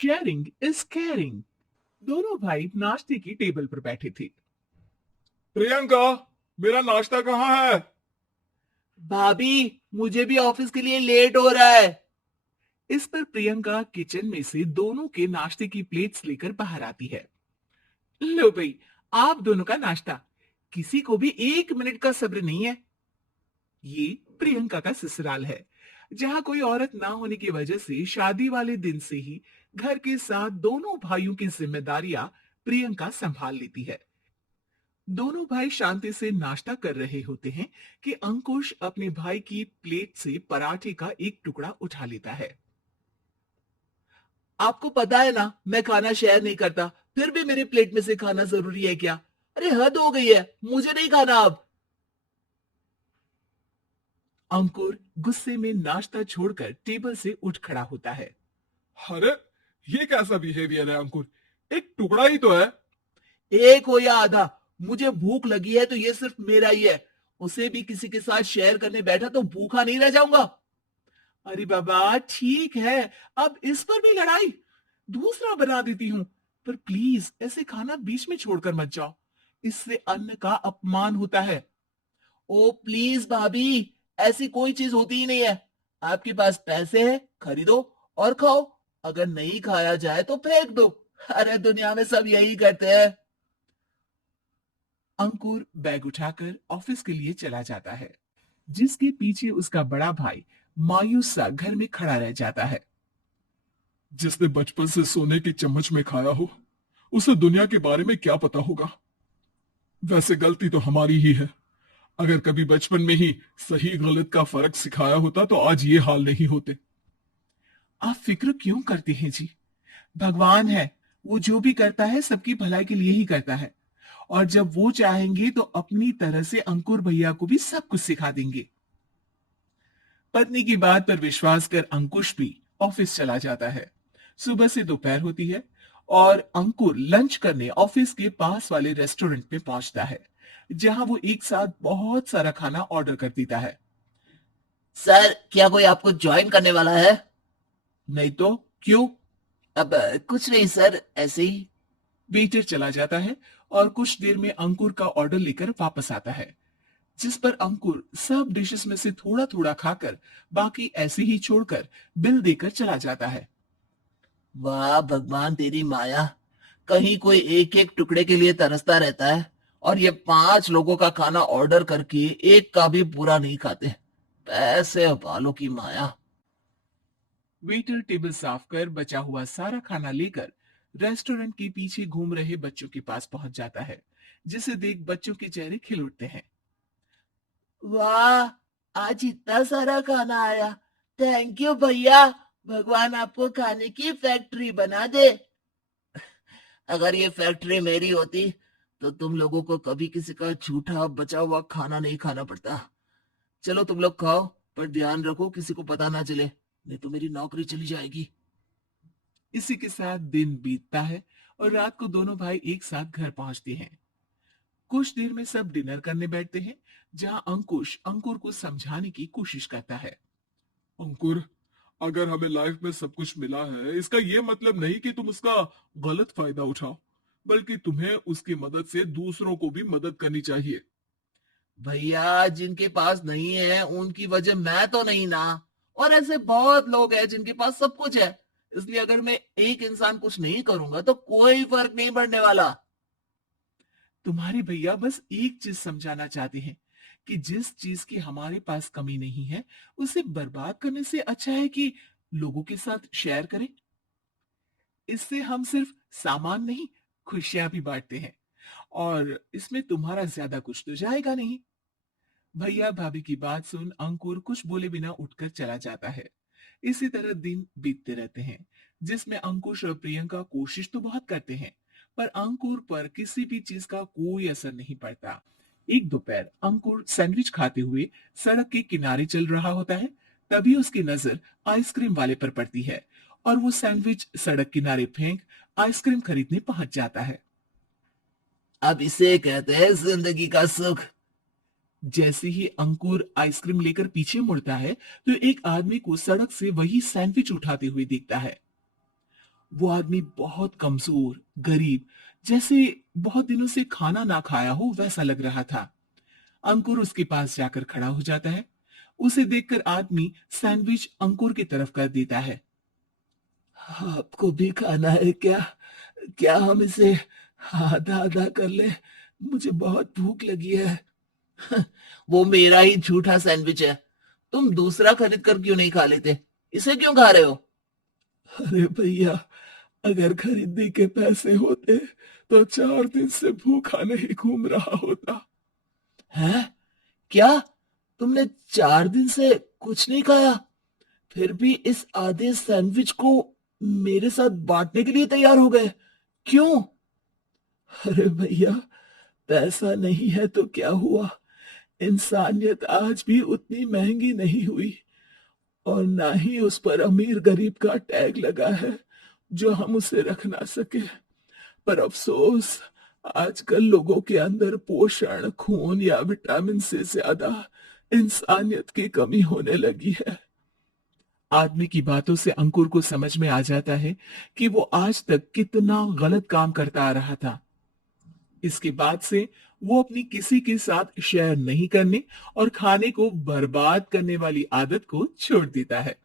Sharing is caring. दोनों भाई नाश्ते की टेबल पर बैठे थे। प्रियंका, मेरा नाश्ता कहाँ है? भाभी, मुझे भी ऑफिस के लिए लेट हो रहा है। इस पर प्रियंका किचन में से दोनों के नाश्ते की प्लेट्स लेकर बाहर आती है। लो भाई, आप दोनों का नाश्ता। किसी को भी 1 मिनट का सब्र नहीं है। ये प्रियंका का ससुराल है, जहां कोई औरत ना होने की वजह से शादी वाले दिन से ही घर के साथ दोनों भाइयों की जिम्मेदारियां प्रियंका संभाल लेती है। दोनों भाई शांति से नाश्ता कर रहे होते हैं कि अंकुश अपने भाई की प्लेट से पराठे का एक टुकड़ा उठा लेता है। आपको पता है ना, मैं खाना शेयर नहीं करता, फिर भी मेरी प्लेट में से खाना जरूरी है क्या? अरे हद हो गई है, मुझे नहीं खाना अब। अंकुर गुस्से में नाश्ता छोड़कर टेबल से उठ खड़ा होता है। अरे, ये कैसा बिहेवियर है अंकुर? एक टुकड़ा ही तो है। एक हो या आधा, मुझे भूख लगी है तो ये सिर्फ मेरा ही है। उसे भी किसी के साथ शेयर करने बैठा तो भूखा नहीं रह जाऊंगा। अरे बाबा ठीक है, अब इस पर भी लड़ाई। दूसरा बना देती हूँ, पर प्लीज ऐसे खाना बीच में छोड़कर मत जाओ। इससे अन्न का अपमान होता है। ओ प्लीज भाभी, ऐसी कोई चीज होती ही नहीं है। आपके पास पैसे हैं, खरीदो और खाओ। अगर नहीं खाया जाए तो फेंक दो। अरे दुनिया में सब यही करते हैं। अंकुर बैग उठाकर ऑफिस के लिए चला जाता है, जिसके पीछे उसका बड़ा भाई मायूस सा घर में खड़ा रह जाता है। जिसने बचपन से सोने की चम्मच में खाया हो, उसे दुनिया के बारे में क्या पता होगा। वैसे गलती तो हमारी ही है। अगर कभी बचपन में ही सही गलत का फर्क सिखाया होता तो आज ये हाल नहीं होते। आप फिक्र क्यों करते हैं जी? भगवान है, वो जो भी करता है सबकी भलाई के लिए ही करता है। और जब वो चाहेंगे तो अपनी तरह से अंकुर भैया को भी सब कुछ सिखा देंगे। पत्नी की बात पर विश्वास कर अंकुश भी ऑफिस चला जाता है। सुबह से दोपहर होती है और अंकुर लंच करने ऑफिस के पास वाले रेस्टोरेंट में पहुंचता है, जहां वो एक साथ बहुत सारा खाना ऑर्डर कर देता है। सर, क्या कोई आपको ज्वाइन करने वाला है? नहीं तो क्यों? अब कुछ नहीं सर, ऐसे ही। वेटर चला जाता है और कुछ देर में अंकुर का ऑर्डर लेकर वापस आता है, जिस पर अंकुर सब डिशेस में से थोड़ा थोड़ा खाकर बाकी ऐसे ही छोड़कर बिल देकर चला जाता है। वाह भगवान, तेरी माया। कहीं कोई एक एक टुकड़े के लिए तरसता रहता है, और ये 5 लोगों का खाना ऑर्डर करके एक का भी पूरा नहीं खाते। पैसे वालों की माया। वेटर टेबल साफ कर बचा हुआ सारा खाना लेकर रेस्टोरेंट के पीछे घूम रहे बच्चों के पास पहुंच जाता है, जिसे देख बच्चों के चेहरे खिल उठते हैं। वाह, आज इतना सारा खाना आया। थैंक यू भैया। भगवान आपको खाने की फैक्ट्री बना दे। अगर ये फैक्ट्री मेरी होती तो तुम लोगों को कभी किसी का झूठा बचा हुआ खाना नहीं खाना पड़ता। चलो तुम लोग खाओ, पर ध्यान रखो किसी को पता ना चले, नहीं तो मेरी नौकरी चली जाएगी। इसी के साथ दिन बीतता है और रात को दोनों भाई एक साथ घर पहुंचते हैं। कुछ देर में सब डिनर करने बैठते हैं, जहां अंकुश अंकुर को समझाने की कोशिश करता है। अंकुर, अगर हमें लाइफ में सब कुछ मिला है, इसका ये मतलब नहीं कि तुम उसका गलत फायदा उठाओ, बल्कि तुम्हें उसकी मदद से दूसरों को भी मदद करनी चाहिए। भैया, जिनके पास नहीं है उनकी वजह मैं तो नहीं ना। और ऐसे बहुत लोग हैं जिनके पास सब कुछ है। इसलिए अगर मैं एक इंसान कुछ नहीं करूंगा तो कोई फर्क नहीं पड़ने वाला। तुम्हारे भैया बस एक चीज समझाना चाहते हैं कि जिस चीज की हमारे पास कमी नहीं है, उसे बर्बाद करने से अच्छा है कि लोगों के साथ शेयर करें। इससे हम सिर्फ सामान नहीं, खुशियां भी बांटते हैं, और इसमें तुम्हारा ज्यादा कुछ तो जाएगा नहीं। भैया भाभी की बात सुन अंकुर कुछ बोले बिना उठकर चला जाता है। इसी तरह दिन बीतते रहते हैं, जिसमें अंकुश और प्रियंका कोशिश तो बहुत करते हैं, पर अंकुर पर किसी भी चीज का कोई असर नहीं पड़ता। एक दोपहर अंकुर सैंडविच खाते हुए सड़क के किनारे चल रहा होता है। तभी उसकी नजर आइसक्रीम वाले पर पड़ती है और वो सैंडविच सड़क किनारे फेंक आइसक्रीम खरीदने पहुंच जाता है। अब इसे कहते हैं जिंदगी का सुख। जैसे ही अंकुर आइसक्रीम लेकर पीछे मुड़ता है, तो एक आदमी को सड़क से वही सैंडविच उठाते हुए दिखता है। वो आदमी बहुत कमजोर, गरीब, जैसे बहुत दिनों से खाना ना खाया हो वैसा लग रहा था। अंकुर उसके पास जाकर खड़ा हो जाता है। उसे देखकर आदमी सैंडविच अंकुर की तरफ कर देता है। आपको भी खाना है क्या? क्या हम इसे आधा आधा कर ले? मुझे बहुत भूख लगी है। वो मेरा ही झूठा सैंडविच है। तुम दूसरा खरीद कर क्यों नहीं खा लेते? इसे क्यों खा रहे हो? अरे भैया, अगर खरीदने के पैसे होते तो 4 दिन से भूखा नहीं घूम रहा होता। हैं? क्या? तुमने 4 दिन से कुछ नहीं खाया, फिर भी इस आधे सैंडविच को मेरे साथ बांटने के लिए तैयार हो गए? क्यों? अरे भैया, पैसा नहीं है तो क्या हुआ? इंसानियत आज भी उतनी महंगी नहीं हुई, और ना ही उस पर अमीर गरीब का टैग लगा है जो हम उसे रख ना सके। पर अफसोस, आजकल लोगों के अंदर पोषण, खून या विटामिन से ज्यादा इंसानियत की कमी होने लगी है। आदमी की बातों से अंकुर को समझ में आ जाता है कि वो आज तक कितना गलत काम करता आ रहा था। इसके बाद से वो अपनी किसी के साथ शेयर नहीं करने और खाने को बर्बाद करने वाली आदत को छोड़ देता है।